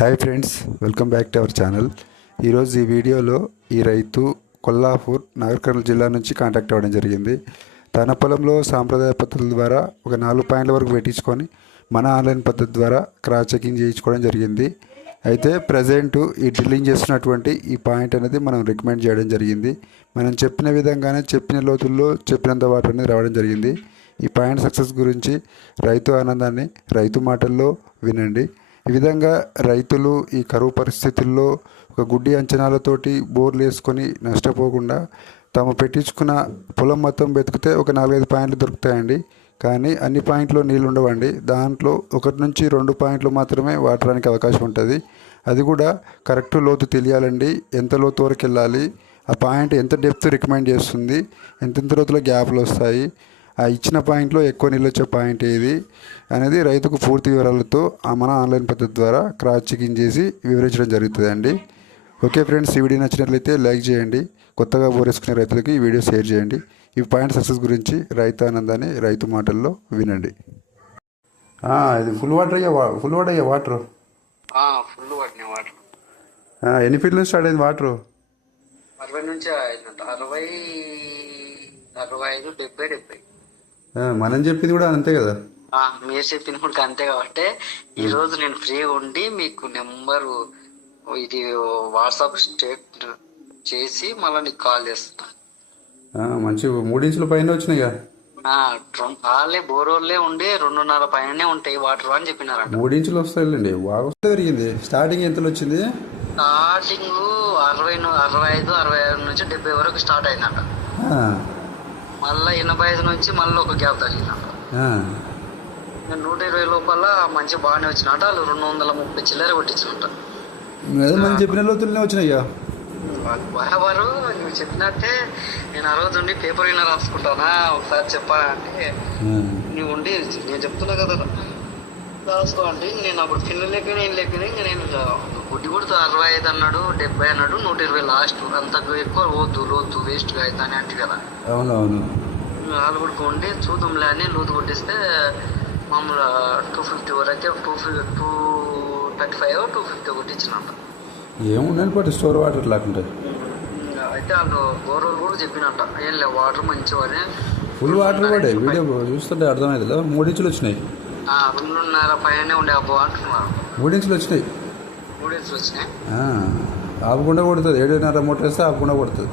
Hi friends welcome back to our channel ఈరోజు ఈ వీడియోలో ఈ రైతు కొల్లాపూర్ నాగర్ కర్నూలు జిల్లా నుంచి కాంటాక్ట్ అవ్వడం జరిగింది. తన పొలంలో సాంప్రదాయ పద్ధతుల ద్వారా ఒక నాలుగు పాయింట్ల వరకు పెట్టించుకొని మన ఆన్లైన్ పద్ధతి ద్వారా క్రాస్ చెకింగ్ చేయించుకోవడం జరిగింది. అయితే ప్రజెంట్ ఈ డ్రిల్లింగ్ చేస్తున్నటువంటి ఈ పాయింట్ అనేది మనం రికమెండ్ చేయడం జరిగింది. మనం చెప్పిన విధంగానే చెప్పిన లోతుల్లో చెప్పినంత వాటర్ అనేది రావడం జరిగింది. ఈ పాయింట్ సక్సెస్ గురించి రైతు ఆనందాన్ని రైతు మాటల్లో వినండి. ఈ విధంగా రైతులు ఈ కరువు పరిస్థితుల్లో ఒక గుడ్డి అంచనాలతోటి బోర్లు వేసుకొని నష్టపోకుండా తాము పెట్టించుకున్న పొలం మొత్తం వెతికితే ఒక నాలుగైదు పాయింట్లు దొరుకుతాయండి. కానీ అన్ని పాయింట్లో నీళ్ళు ఉండవండి. దాంట్లో ఒకటి నుంచి రెండు పాయింట్లు మాత్రమే వాడడానికి అవకాశం ఉంటుంది. అది కూడా కరెక్ట్ లోతు తెలియాలండి. ఎంత లోతు వరకు వెళ్ళాలి? ఆ పాయింట్ ఎంత డెప్త్ రికమెండ్ చేస్తుంది? ఎంతెంత లోతులో గ్యాప్లు వస్తాయి? ఆ ఇచ్చిన పాయింట్లో ఎక్కువ నీళ్ళు వచ్చే పాయింట్ ఏది అనేది రైతుకు పూర్తి వివరాలతో మన ఆన్లైన్ పద్ధతి ద్వారా క్రాస్ చెకింగ్ చేసి వివరించడం జరుగుతుందండి. ఓకే ఫ్రెండ్స్ ఈ వీడియో నచ్చినట్లయితే లైక్ చేయండి. కొత్తగా బోరేసుకునే రైతులకి ఈ వీడియో షేర్ చేయండి. ఈ పాయింట్ సక్సెస్ గురించి రైతు ఆనందాన్ని రైతు మాటల్లో వినండి. ఇది ఫుల్ వాటర్ అయ్యా ఫుల్ వాటర్ అయ్యా వాటర్. ఫుల్ పడినాయి వాటర్. ఎన్ని ఫీట్ నుంచి స్టార్ట్ అయింది వాటర్? అరవై నుంచి అరవై అరవై ఐదు డెబ్బై డెబ్బై. మనం చెప్పింది కూడా అంతే కదా. మీరు చెప్పిన కూడా అంతే కాబట్టి ఈ రోజు నేను ఫ్రీగా ఉండి మీకు నెంబర్ ఇది వాట్సాప్ స్టేట్ చేసి మళ్ళీ నీకు కాల్ చేస్తా. మంచి మూడించుల పైన వచ్చినాయి ఆ, ట్రం- వాళ్ళే బోరోళ్ళే ఉండి రెండున్నర పైననే ఉంటాయి వాటర్ అని చెప్పినారంట. మూడించులు వస్తాయిలేండి బాగా పెరిగింది. స్టార్టింగ్ ఎంతలో వచ్చింది? స్టార్టింగ్ అరవై అరవై ఐదు అరవై ఐదు నుంచి డెబ్బై వరకు స్టార్ట్ అయిందంట మళ్ళీ ఎనభై ఐదు నుంచి మళ్ళీ ఒక గ్యాప్ ఆ. నేను నూట ఇరవై లోపల మంచి బాగానే వచ్చినట్టు వాళ్ళు రెండు వందల ముప్పై చిల్లర మనం చెప్పిన లోతులనే వచ్చినాయ్యా వారు నువ్వు చెప్పినట్టే నేను ఆ రోజు ఉండి పేపర్ అయినా రాసుకుంటానా? ఒకసారి చెప్పాలంటే నువ్వు ఉండి నేను చెప్తున్నా కదా రాసుకో అంటే నేను అప్పుడు పిల్లలు నేను లెక్క ఇంకా నేను గుడ్డి కొడుతూ అరవై ఐదు అన్నాడు డెబ్బై అన్నాడు నూట ఇరవై లాస్ట్ అంత ఎక్కువ వద్దు లోతు వేస్ట్ అవుతాని అంటే కదా. అవునవును. వాళ్ళు కూడా ఉండి చూద్దాంలే అని లోతు కొట్టిస్తే మామూలు టూ ఫిఫ్టీ వరకే two fifty two thirty five two fifty కొట్టించినంట ఏముండని పట్టు స్టోర్ వాటర్ లాకుంటాయి అయితే వాళ్ళు గోరోలు కూడా చెప్పినట్ట ఏం లేవు వాటర్ మంచివని ఫుల్ వాటర్ పడే వీడియో చూస్తుంటే అర్థమైందిలే మూడించులు వచ్చినాయి. రెండున్నర పైన ఉండే అబ్బో అంటున్నారు మూడించులు వచ్చినాయి. మూడేసి వచ్చినాయి. ఆపకుండా కొడుతుంది. ఏడున్నర మూట వేస్తే ఆపకుండా కొడుతుంది.